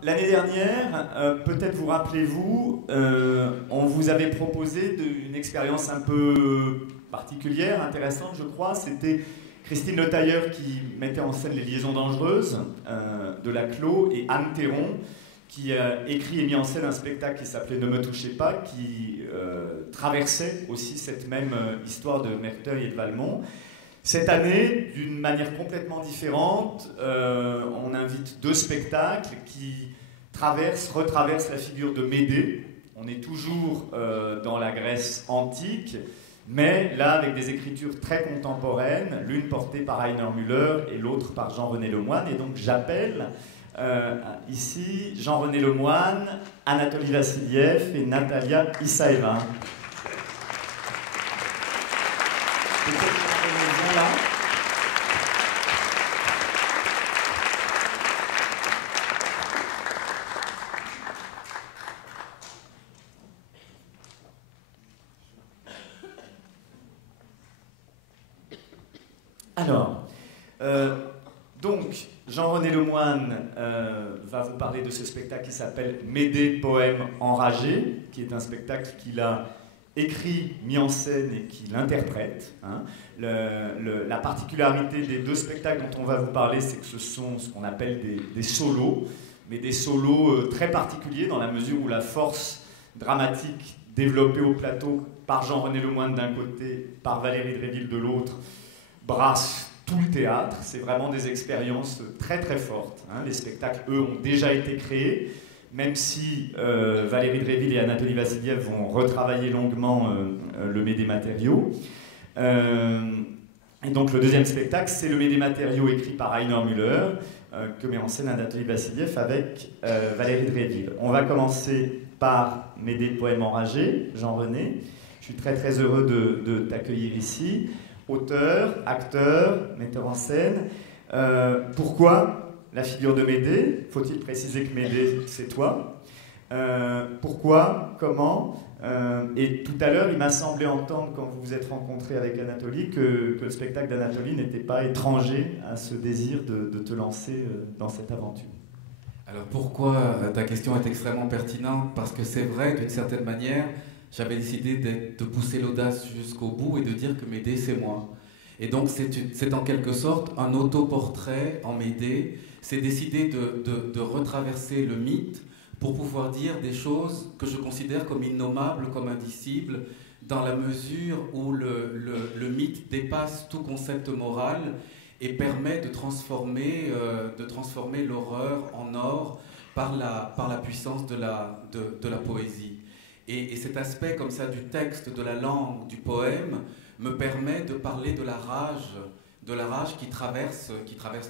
L'année dernière, peut-être vous rappelez-vous, on vous avait proposé une expérience un peu particulière, intéressante, je crois. C'était Christine Le Tailleur qui mettait en scène Les Liaisons dangereuses de la Clos et Anne Théron qui a écrit et mis en scène un spectacle qui s'appelait Ne me touchez pas, qui traversait aussi cette même histoire de Merteuil et de Valmont. Cette année, d'une manière complètement différente, on invite deux spectacles qui retraversent la figure de Médée. On est toujours dans la Grèce antique, mais là avec des écritures très contemporaines, l'une portée par Rainer Müller et l'autre par Jean-René Lemoine. Et donc j'appelle ici Jean-René Lemoine, Anatoly Vassiliev et Natalia Isaeva. Alors, donc, Jean-René Lemoine va vous parler de ce spectacle qui s'appelle Médée, poème enragé, qui est un spectacle qu'il a écrit, mis en scène et qu'il interprète. Hein. La particularité des deux spectacles dont on va vous parler, c'est que ce sont ce qu'on appelle des solos, mais des solos très particuliers dans la mesure où la force dramatique développée au plateau par Jean-René Lemoine d'un côté, par Valérie Dréville de l'autre, brasse tout le théâtre. C'est vraiment des expériences très très fortes. Hein. Les spectacles, eux, ont déjà été créés, même si Valérie Dréville et Anatoly Vassiliev vont retravailler longuement le Médée matériau. Et donc le deuxième spectacle, c'est le Médée matériau écrit par Rainer Müller, que met en scène Anatoly Vassiliev avec Valérie Dréville. On va commencer par Médée, poème enragé, Jean-René. Je suis très très heureux de t'accueillir ici. Auteur, acteur, metteur en scène. Pourquoi la figure de Médée? Faut-il préciser que Médée, c'est toi? Pourquoi? Comment? Et tout à l'heure, il m'a semblé entendre, quand vous vous êtes rencontrés avec Anatoly, que le spectacle d'Anatoly n'était pas étranger à ce désir de te lancer dans cette aventure. Alors pourquoi? Ta question est extrêmement pertinente, parce que c'est vrai, d'une certaine manière, j'avais décidé de pousser l'audace jusqu'au bout et de dire que Médée, c'est moi. Et donc, c'est en quelque sorte un autoportrait en Médée. C'est décider de retraverser le mythe pour pouvoir dire des choses que je considère comme innommables, comme indicibles, dans la mesure où le mythe dépasse tout concept moral et permet de transformer l'horreur en or par la puissance de la poésie. Et cet aspect comme ça du texte, de la langue, du poème, me permet de parler de la rage qui traverse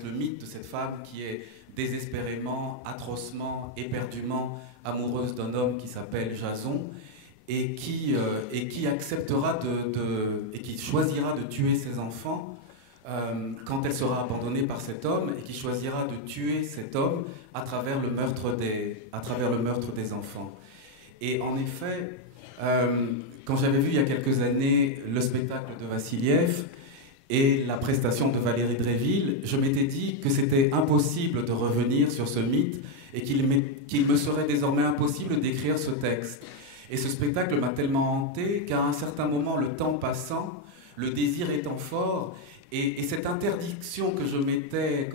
le mythe de cette femme qui est désespérément, atrocement, éperdument amoureuse d'un homme qui s'appelle Jason et qui acceptera et qui choisira de tuer ses enfants quand elle sera abandonnée par cet homme et qui choisira de tuer cet homme à travers le meurtre des enfants. Et en effet, quand j'avais vu il y a quelques années le spectacle de Vassiliev et la prestation de Valérie Dréville, je m'étais dit que c'était impossible de revenir sur ce mythe et qu'il me serait désormais impossible d'écrire ce texte. Et ce spectacle m'a tellement hanté qu'à un certain moment, le temps passant, le désir étant fort, et cette interdiction que je m'étais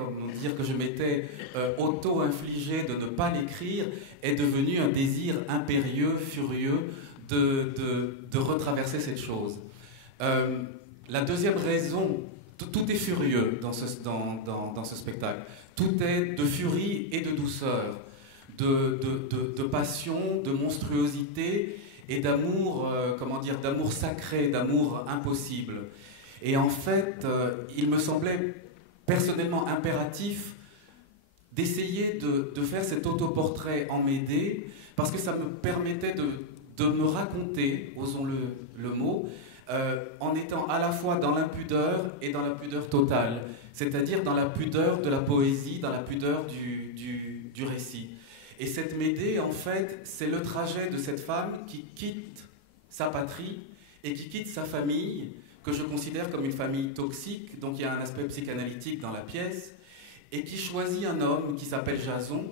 auto-infligée de ne pas l'écrire est devenue un désir impérieux, furieux de retraverser cette chose. La deuxième raison, tout est furieux dans ce spectacle. Tout est de furie et de douceur, de passion, de monstruosité et d'amour, d'amour sacré, d'amour impossible. Et en fait, il me semblait personnellement impératif d'essayer de faire cet autoportrait en Médée, parce que ça me permettait de me raconter, osons le mot, en étant à la fois dans l'impudeur et dans la pudeur totale, c'est-à-dire dans la pudeur de la poésie, dans la pudeur du récit. Et cette Médée, en fait, c'est le trajet de cette femme qui quitte sa patrie et qui quitte sa famille, que je considère comme une famille toxique, donc il y a un aspect psychanalytique dans la pièce, et qui choisit un homme qui s'appelle Jason,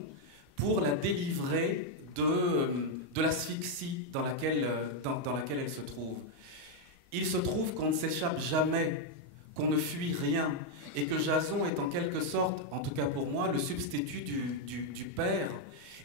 pour la délivrer de l'asphyxie dans laquelle elle se trouve. Il se trouve qu'on ne s'échappe jamais, qu'on ne fuit rien, et que Jason est en quelque sorte, en tout cas pour moi, le substitut du père,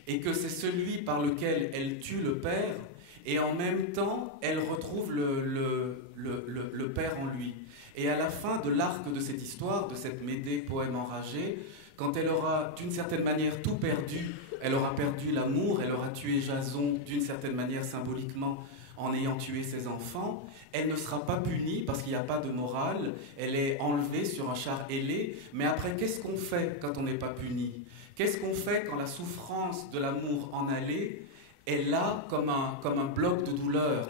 et que c'est celui par lequel elle tue le père, et en même temps, elle retrouve le père en lui. Et à la fin de l'arc de cette histoire, de cette Médée, poème enragé, quand elle aura d'une certaine manière tout perdu, elle aura perdu l'amour, elle aura tué Jason d'une certaine manière symboliquement en ayant tué ses enfants, elle ne sera pas punie parce qu'il n'y a pas de morale, elle est enlevée sur un char ailé, mais après qu'est-ce qu'on fait quand on n'est pas puni? Qu'est-ce qu'on fait quand la souffrance de l'amour en allée est là comme un bloc de douleur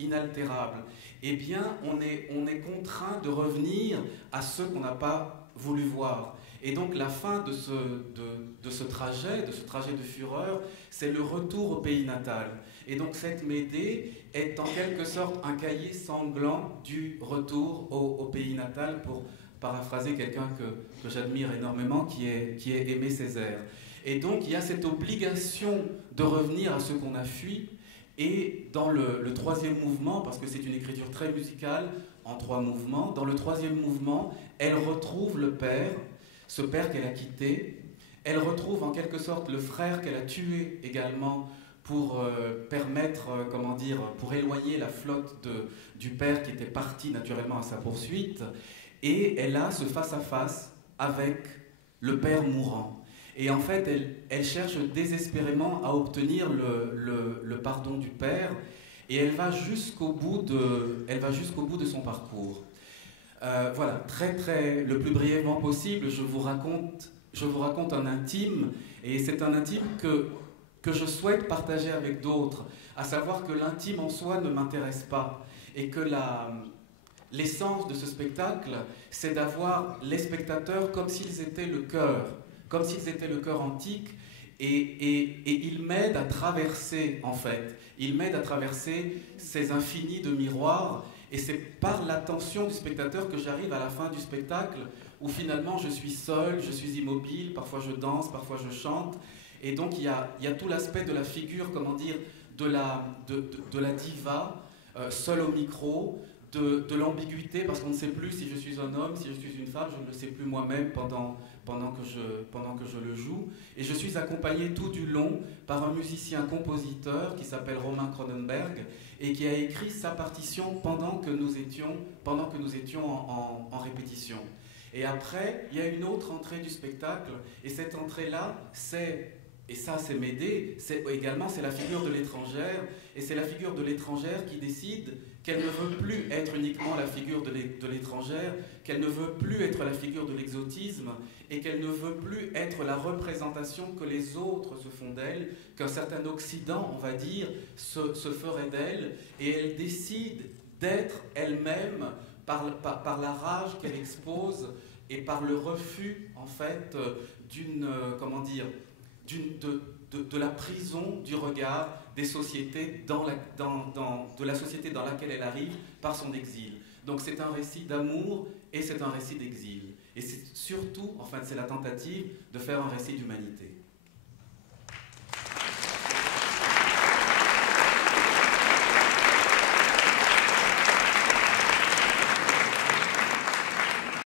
inaltérable? Eh bien, on est contraint de revenir à ce qu'on n'a pas voulu voir. Et donc la fin de ce trajet de fureur, c'est le retour au pays natal. Et donc cette Médée est en quelque sorte un cahier sanglant du retour au pays natal, pour paraphraser quelqu'un que j'admire énormément, qui est Aimé Césaire. Et donc il y a cette obligation de revenir à ce qu'on a fui. Et dans le troisième mouvement, parce que c'est une écriture très musicale, en 3 mouvements, dans le troisième mouvement, elle retrouve le père, ce père qu'elle a quitté. Elle retrouve en quelque sorte le frère qu'elle a tué également pour permettre, pour éloigner la flotte du père qui était parti naturellement à sa poursuite. Et elle a ce face-à-face avec le père mourant. Et en fait, elle cherche désespérément à obtenir le pardon du père, et elle va jusqu'au bout de son parcours. Voilà, le plus brièvement possible, je vous raconte un intime, et c'est un intime que je souhaite partager avec d'autres, à savoir que l'intime en soi ne m'intéresse pas, et que l'essence de ce spectacle, c'est d'avoir les spectateurs comme s'ils étaient le cœur antique, et il m'aide à traverser, en fait. Il m'aide à traverser ces infinis de miroirs, et c'est par l'attention du spectateur que j'arrive à la fin du spectacle, où finalement je suis seul, je suis immobile, parfois je danse, parfois je chante, et donc il y a tout l'aspect de la figure, de la diva, seule au micro, de l'ambiguïté, parce qu'on ne sait plus si je suis un homme, si je suis une femme, je ne le sais plus moi-même pendant que je le joue. Et je suis accompagné tout du long par un musicien-compositeur qui s'appelle Romain Cronenberg, et qui a écrit sa partition pendant que nous étions en répétition. Et après, il y a une autre entrée du spectacle, et cette entrée-là, et ça c'est Médée, c'est la figure de l'étrangère, et c'est la figure de l'étrangère qui décide qu'elle ne veut plus être uniquement la figure de l'étrangère, qu'elle ne veut plus être la figure de l'exotisme, et qu'elle ne veut plus être la représentation que les autres se font d'elle, qu'un certain Occident, on va dire, se ferait d'elle, et elle décide d'être elle-même par la rage qu'elle expose, et par le refus, en fait, de la prison du regard des sociétés de la société dans laquelle elle arrive par son exil. Donc c'est un récit d'amour et c'est un récit d'exil. Et c'est surtout, c'est la tentative de faire un récit d'humanité.